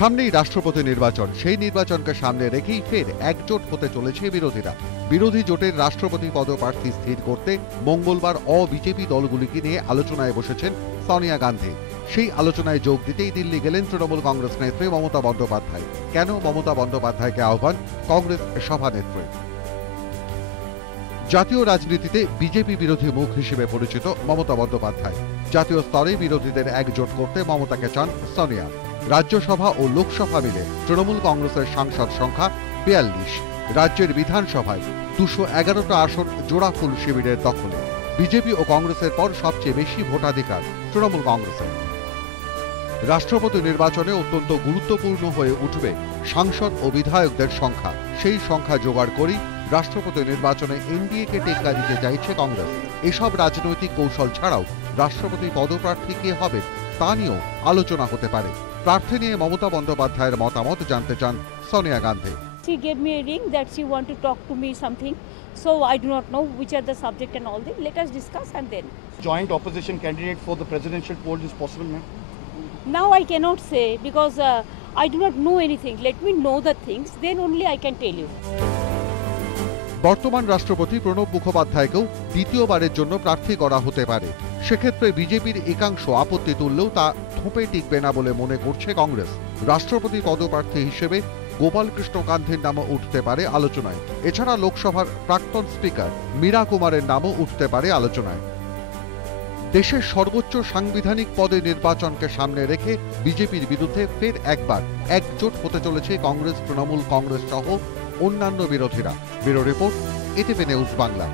সামনেই রাষ্ট্রপতি নির্বাচন, সেই নির্বাচনকে সামনে রেখেই ফের একজোট হতে চলেছে বিরোধীরা। বিরোধী জোটের রাষ্ট্রপতি পদপ্রার্থী স্থির করতে মঙ্গলবার বিজেপি দলগুলিকে নিয়ে আলোচনায় বসেছেন সোনিয়া গান্ধী। সেই আলোচনায় যোগ দিতেই দিল্লি গেলেন তৃণমূল কংগ্রেস নেত্রী মমতা বন্দ্যোপাধ্যায়। কেন মমতা বন্দ্যোপাধ্যায়কে আহ্বান কংগ্রেস সভানেত্রী? জাতীয় রাজনীতিতে বিজেপি বিরোধী মুখ হিসেবে পরিচিত মমতা বন্দ্যোপাধ্যায়। জাতীয় স্তরে বিরোধীদের একজোট করতে মমতাকে চান সোনিয়া। রাজ্যসভা ও লোকসভা মিলে তৃণমূল কংগ্রেসের সাংসদ সংখ্যা ৪২। রাজ্যের বিধানসভায় ২১১টা আসন জোড়াফুল শিবিরের দখলে। বিজেপি ও কংগ্রেসের পর সবচেয়ে বেশি ভোটাধিকার তৃণমূল কংগ্রেসের। রাষ্ট্রপতি নির্বাচনে অত্যন্ত গুরুত্বপূর্ণ হয়ে উঠবে সাংসদ ও বিধায়কদের সংখ্যা। সেই সংখ্যা জোগাড় করেই রাষ্ট্রপতি নির্বাচনে এনডিএকে টেক্কা দিতে চাইছে কংগ্রেস। এসব রাজনৈতিক কৌশল ছাড়াও রাষ্ট্রপতি পদপ্রার্থী কে হবে তা নিয়েও আলোচনা হতে পারে। প্রার্থী নিয়ে মমতা বন্দ্যোপাধ্যায়ের মতামত জানতে চান Sonia Gandhi. She gave me a ring that she want to talk to me something, so I do not know which are the subject and all that. Let us discuss and then. Joint opposition candidate for the presidential post is possible, ma'am? Now I cannot say because I do not know anything. Let me know the things, then only I can tell you. বর্তমান রাষ্ট্রপতি প্রণব মুখোপাধ্যায়কেও দ্বিতীয়বারের জন্য প্রার্থী করা হতে পারে। সেক্ষেত্রে বিজেপির একাংশ আপত্তি তুললেও তা থোপে টিকবে না বলে মনে করছে কংগ্রেস। রাষ্ট্রপতি পদপ্রার্থী হিসেবে গোপাল কৃষ্ণ গান্ধীর নামও উঠতে পারে আলোচনায়। এছাড়া লোকসভার প্রাক্তন স্পিকার মীরা কুমারের নামও উঠতে পারে আলোচনায়। দেশের সর্বোচ্চ সাংবিধানিক পদে নির্বাচনকে সামনে রেখে বিজেপির বিরুদ্ধে ফের একবার একজোট হতে চলেছে কংগ্রেস, তৃণমূল কংগ্রেস সহ অন্যান্য বিরোধীরা। Bureau report, ATV news Bangla.